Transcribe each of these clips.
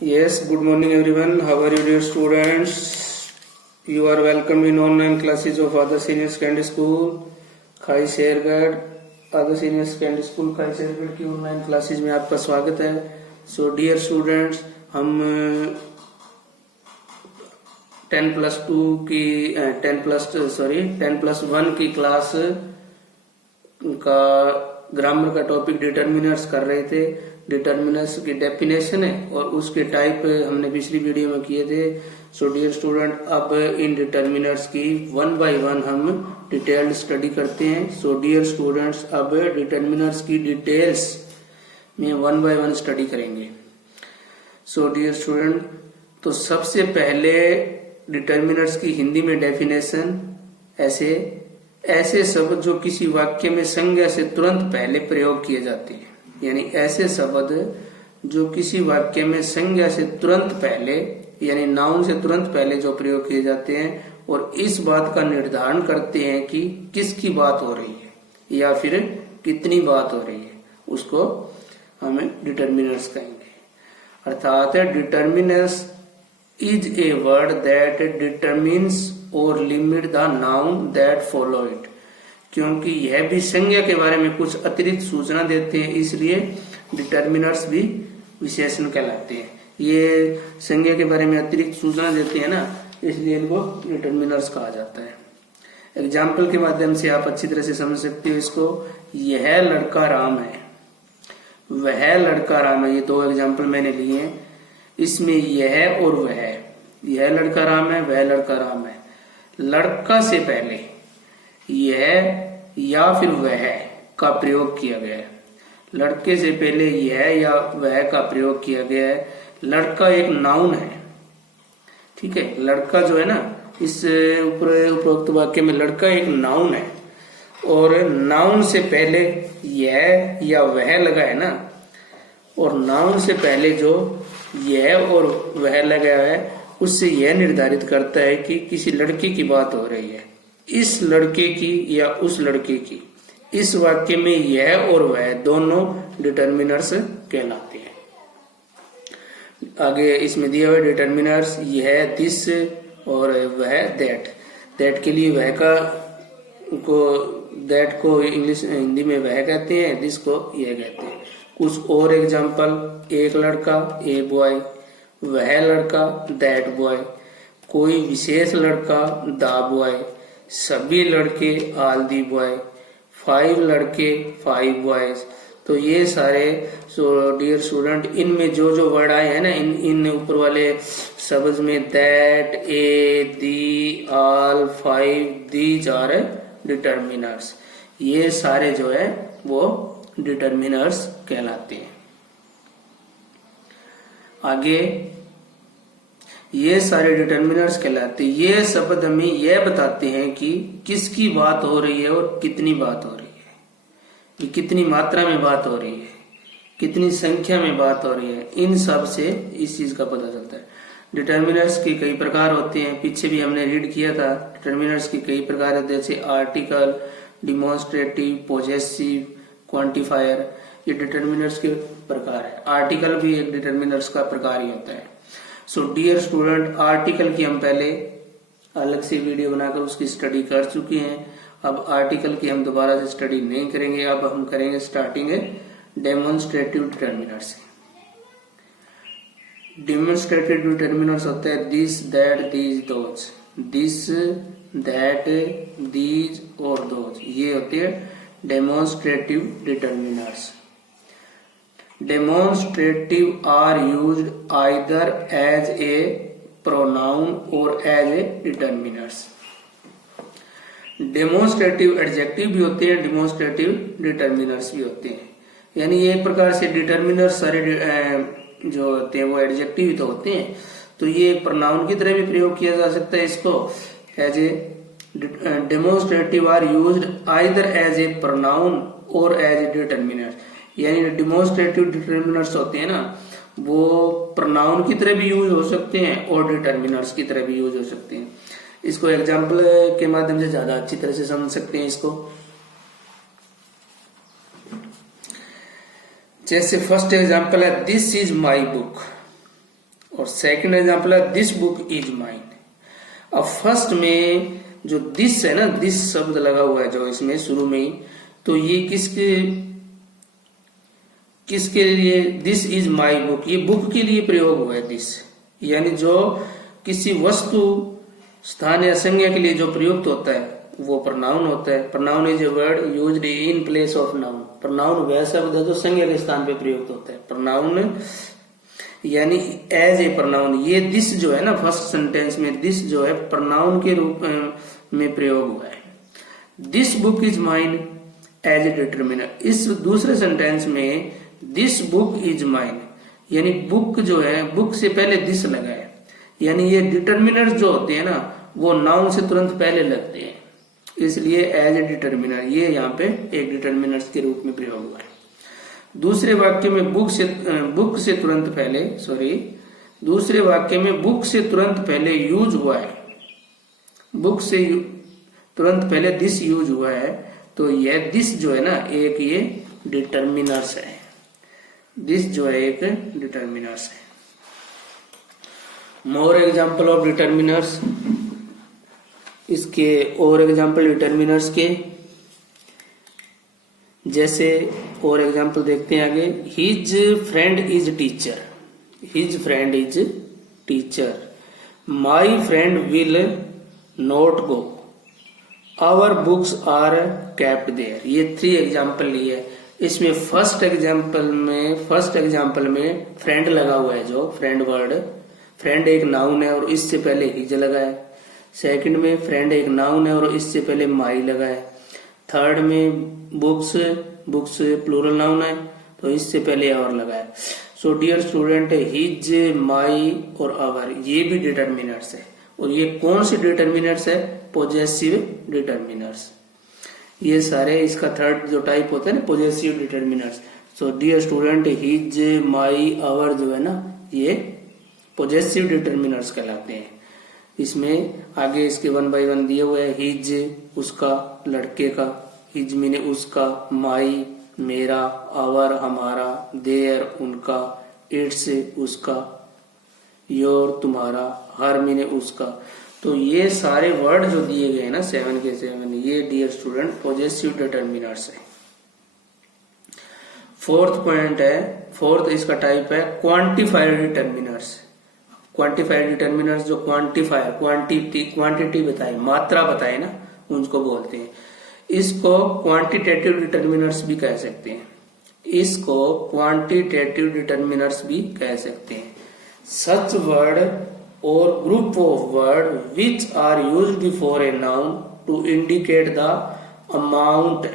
Yes, good morning everyone. How are you dear students? You are welcome in online classes of Other Senior Secondary School, खाई Shergarh. Other senior secondary school खाई शेरगढ़ की online classes में आपका स्वागत है। So dear students, हम 10+1 की class का ग्रामर का टॉपिक डिटर्मिनर्स कर रहे थे। डिटर्मिनर्स की डेफिनेशन है और उसके टाइप हमने पिछली वीडियो में किए थे। सो डियर स्टूडेंट, अब इन डिटर्मिनर्स की 1 बाय 1 हम डिटेल्ड स्टडी करते हैं। सो डियर स्टूडेंट्स, अब डिटर्मिनर्स की डिटेल्स में 1 बाय 1 स्टडी करेंगे। सो डियर स्टूडेंट, तो सबसे पहले डिटर्मिनर्स की हिंदी में डेफिनेशन ऐसे शब्द जो किसी वाक्य में संज्ञा से तुरंत पहले प्रयोग किए जाते हैं, यानी ऐसे शब्द जो किसी वाक्य में संज्ञा से तुरंत पहले यानी नाउन से तुरंत पहले जो प्रयोग किए जाते हैं और इस बात का निर्धारण करते हैं कि किसकी बात हो रही है या फिर कितनी बात हो रही है, उसको हमें डिटर्मिनर्स कहेंगे। अर्थात determiners is a word that determines or limit the noun that follow it. क्योंकि यह भी संज्ञा के बारे में कुछ अतिरिक्त सूचना देते हैं, इसलिए डिटर्मिनर्स भी विशेषण कहलाते हैं। ये संज्ञा के बारे में अतिरिक्त सूचना देते हैं ना, इसलिए इनको डिटर्मिनर्स कहा जाता है। एग्जाम्पल के माध्यम से आप अच्छी तरह से समझ सकते हो इसको। यह लड़का राम है, वह लड़का राम है, ये दो एग्जाम्पल मैंने लिए हैं। इसमें यह और वह, यह लड़का राम है, वह लड़का राम है। लड़का से पहले यह या फिर वह का प्रयोग किया गया है, लड़के से पहले यह या वह का प्रयोग किया गया है। लड़का एक नाउन है, ठीक है। लड़का जो है ना, इस उपरोक्त वाक्य में लड़का एक नाउन है और नाउन से पहले यह या वह लगा है ना, और नाउन से पहले जो यह और वह लगा है उससे यह निर्धारित करता है कि किसी लड़के की बात हो रही है, इस लड़के की या उस लड़के की। इस वाक्य में यह और वह दोनों डिटर्मिनर्स कहलाते हैं। आगे इसमें दिया हुआ डिटर्मिनर्स यह, दिस और वह दैट। दैट के लिए वह का दैट को इंग्लिश हिंदी में वह कहते हैं, दिस को यह कहते हैं। कुछ और एग्जाम्पल, एक लड़का ए बॉय, वह लड़का दैट बॉय, कोई विशेष लड़का द बॉय, सभी लड़के ऑल दी बॉय, 5 लड़के 5 बॉयज। तो ये सारे डियर स्टूडेंट, इनमें जो जो वर्ड आए हैं ना, इन ऊपर वाले शब्द में that, a, the, all, 5, these are determiners. ये सारे जो है वो डिटर्मिनर्स कहलाते हैं। आगे ये सारे डिटर्मिनर्स कहलाते हैं। ये शब्द हमें यह बताते हैं कि किसकी बात हो रही है और कितनी बात हो रही है, कि कितनी मात्रा में बात हो रही है, कितनी संख्या में बात हो रही है। इन सब से इस चीज का पता चलता है। डिटर्मिनर्स के कई प्रकार होते हैं, पीछे भी हमने रीड किया था। डिटर्मिनर्स के कई प्रकार होते हैं, जैसे आर्टिकल, डिमॉन्स्ट्रेटिव, पॉजेसिव, क्वांटिफायर। ये डिटर्मिनर्स के प्रकार है। आर्टिकल भी एक डिटर्मिनर्स का प्रकार ही होता है। सो डियर स्टूडेंट, आर्टिकल की हम पहले अलग से वीडियो बनाकर उसकी स्टडी कर चुके हैं। अब आर्टिकल की हम दोबारा से स्टडी नहीं करेंगे। अब हम करेंगे स्टार्टिंग डेमोन्स्ट्रेटिव डिटर्मिनर्स से। डेमोन्स्ट्रेटिव डिटर्मिनर्स होते हैं this, that, these, those. This, that, these और दोज, ये होते हैं demonstrative determiners. Demonstrative are used either as a pronoun or as a determiners. Demonstrative adjective भी होते हैं, डेमोन्स्ट्रेटिव डिटर्मिनर्स भी होते हैं। यानी एक प्रकार से डिटर्मिनर्स सारे जो होते हैं वो एडजेक्टिव तो होते हैं, तो ये एक प्रोनाउन की तरह भी प्रयोग किया जा सकता है। इसको as a demonstrative are used either as a pronoun और एज ए डिटर्मिनर। यानी डेमोन्स्ट्रेटिव डिटर्मिनर्स होते हैं ना, वो प्रोनाउन की तरह भी यूज हो सकते हैं और डिटर्मिनर्स की तरह भी यूज हो सकते हैं। इसको एग्जाम्पल के माध्यम से ज्यादा अच्छी तरह से समझ सकते हैं इसको। जैसे फर्स्ट एग्जांपल है दिस इज माई बुक, और सेकंड एग्जांपल है दिस बुक इज माइन। अब फर्स्ट में जो दिस है ना, दिस शब्द लगा हुआ है जो इसमें शुरू में ही, तो ये किसके लिए, दिस इज माई बुक, ये बुक के लिए प्रयोग हुआ है दिस, यानी जो किसी वस्तु स्थान या संज्ञा के लिए जो प्रयुक्त होता है वो प्रनाउन होता है। Pronoun is a word used in place of noun. Pronoun वह शब्द है जो संज्ञा के स्थान पे प्रयुक्त होता है। प्रनाउन यानी एज ए प्रनाउन, ये दिस जो है ना फर्स्ट सेंटेंस में, दिस जो है प्रनाउन के रूप में प्रयोग हुआ है। This book is mine as a determiner. इस दूसरे सेंटेंस में दिस बुक इज माइन, यानी बुक जो है, बुक से पहले दिस लगा है, यानी ये डिटर्मिनर जो होते हैं ना वो नाउन से तुरंत पहले लगते हैं, इसलिए एज ए डिटर्मिनर ये यहाँ पे एक डिटर्मिनर के रूप में प्रयोग हुआ है। दूसरे वाक्य में बुक से तुरंत पहले, दूसरे वाक्य में बुक से तुरंत पहले यूज हुआ है, बुक से तुरंत पहले दिस यूज हुआ है, तो यह दिस जो है ना एक ये डिटर्मिनर्स है, दिस जो है एक डिटर्मिनर्स है। मोर एग्जाम्पल ऑफ डिटर्मिनर्स, इसके और एग्जाम्पल डिटर्मिनर्स के, जैसे और एग्जाम्पल देखते हैं आगे। His friend is teacher, his friend is teacher. My friend will not go, our books are kept there. ये 3 एग्जाम्पल लिए। इसमें फर्स्ट एग्जाम्पल में फ्रेंड लगा हुआ है, जो फ्रेंड वर्ड, फ्रेंड एक नाउन है और इससे पहले हिज लगा है। सेकंड में फ्रेंड एक नाउन है और इससे पहले माई लगा है। थर्ड में बुक्स प्लूरल नाउन है तो इससे पहले आवर लगा है। सो डियर स्टूडेंट, हिज, माई और आवर ये भी डिटर्मिनर्स है। और ये कौन से डिटर्मिनर्स है? Possessive determiners. ये सारे, इसका थर्ड जो टाइप होता है ना possessive determiners. So dear student, his, my, our जो है ना ये पोजेसिव डिटर्मिनर्स कहलाते हैं। इसमें आगे इसके 1 बाय 1 दिए हुए हैं। हिज उसका, लड़के का, हिज मीने उसका, माई मेरा, आवर हमारा, देयर उनका, इट्स उसका, योर तुम्हारा, हर मीने उसका। तो ये सारे वर्ड जो दिए गए हैं ना 7 के 7, ये डियर स्टूडेंट पोजेसिव डिटर्मिनर्स है। फोर्थ पॉइंट है, फोर्थ इसका टाइप है क्वांटिफायर डिटर्मिनर्स। क्वांटिफायर डिटर्मिनर्स जो क्वांटिफायर, क्वांटिटी बताए, मात्रा बताए ना, उनको बोलते हैं। इसको क्वांटिटेटिव डिटर्मिनर्स भी कह सकते हैं, इसको क्वांटिटेटिव डिटर्मिनर्स भी कह सकते हैं। सच वर्ड और group of word which are used before a noun to indicate the amount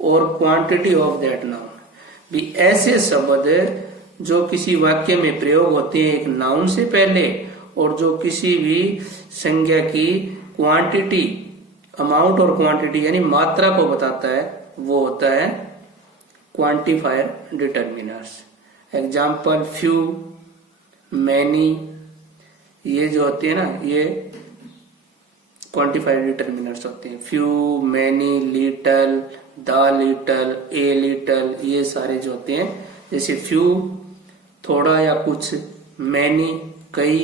और क्वांटिटी ऑफ दैट नाउन। भी ऐसे शब्द जो किसी वाक्य में प्रयोग होते हैं एक नाउन से पहले और जो किसी भी संज्ञा की क्वांटिटी, अमाउंट और क्वांटिटी यानी मात्रा को बताता है, वो होता है quantifier determiners. Example few, many, ये जो होते हैं ना ये क्वांटिफायर डिटर्मिनर्स होते हैं। Few, many, little, the little, a little, ये सारे जो होते हैं। जैसे फ्यू थोड़ा या कुछ, मैनी कई,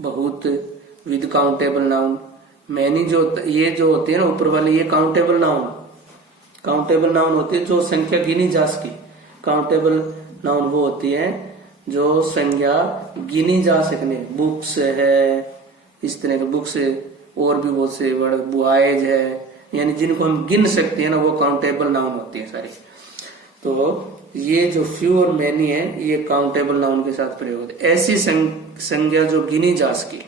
बहुत, विद काउंटेबल नाउन। मैनी जो ये जो होते हैं ना ऊपर वाले, ये काउंटेबल नाउन होते हैं जो संख्या गिनी जा सके। काउंटेबल नाउन वो होती है जो संज्ञा गिनी जा सकने। बुक्स है, इस तरह के बुक्स, और भी बहुत से वर्ड, बॉयज है, यानी जिनको हम गिन सकते हैं ना वो काउंटेबल नाउन होते हैं सारे। तो ये जो फ्यू और मैनी है ये काउंटेबल नाउन के साथ प्रयोग होते हैं। ऐसी संज्ञा जो गिनी जा सके,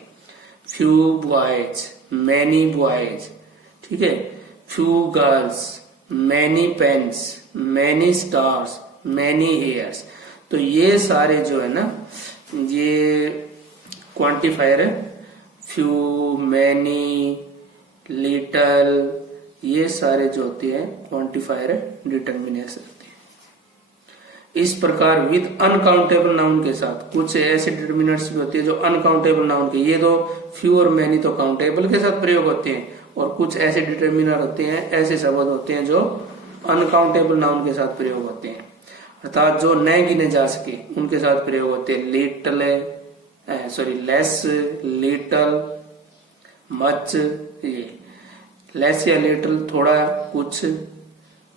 फ्यू बॉयज, मैनी बॉयज, ठीक है, few girls, many pens, many stars, many hairs. तो ये सारे जो है ना ये क्वांटिफायर है। फ्यू, मैनी, लिटल, ये सारे जो होते हैं क्वांटिफायर डिटर्मिनर्स होते हैं। इस प्रकार विद अनकाउंटेबल नाउन के साथ कुछ ऐसे डिटर्मिनर्स भी होते हैं जो अनकाउंटेबल नाउन के, ये दो फ्यू और मैनी तो काउंटेबल के साथ प्रयोग होते हैं, और कुछ ऐसे डिटर्मिनर होते हैं, ऐसे शब्द होते हैं जो अनकाउंटेबल नाउन के साथ प्रयोग होते हैं, अर्थात जो न गिने जा सके उनके साथ प्रयोग होते हैं। लिटल है, लेस, लिटल, मच, ये लेस या लिटल थोड़ा कुछ,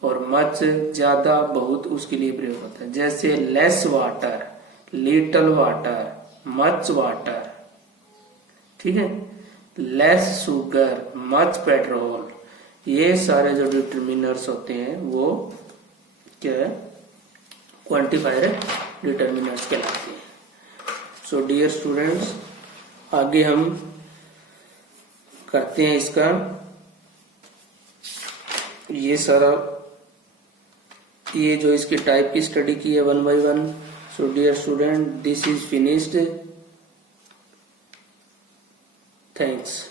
और मच ज्यादा बहुत, उसके लिए प्रयोग होता है। जैसे less water, little water, much water, ठीक है। लेस शुगर, मच पेट्रोल, ये सारे जो डिटर्मिनर्स होते हैं वो क्या है, क्वांटिफायर डिटर्मिनर्स कहलाते हैं। सो डियर स्टूडेंट्स, आगे हम करते हैं इसका ये सारा, ये जो इसके टाइप की स्टडी की है 1 by 1। So dear student, this is finished. Thanks.